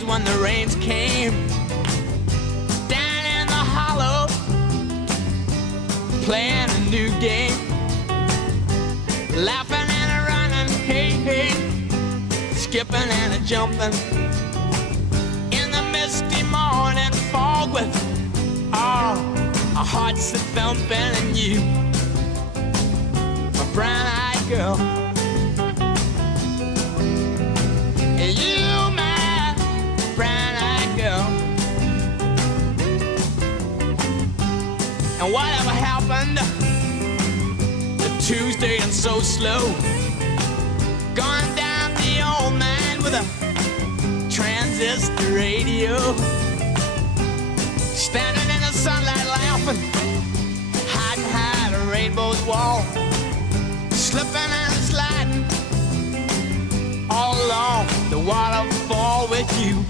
days when the rains came down in the hollow, playing a new game, laughing and a running, hey, hey, skipping and a jumping in the misty morning fog with our hearts a thumping, and you, my brown-eyed girl, and you, my brown-eyed girl. And whatever happened to Tuesday and so slow, gone down the old man with a transistor radio, standing in the sunlight laughing, hiding behind a rainbow's wall, slipping and sliding all along the waterfall with you.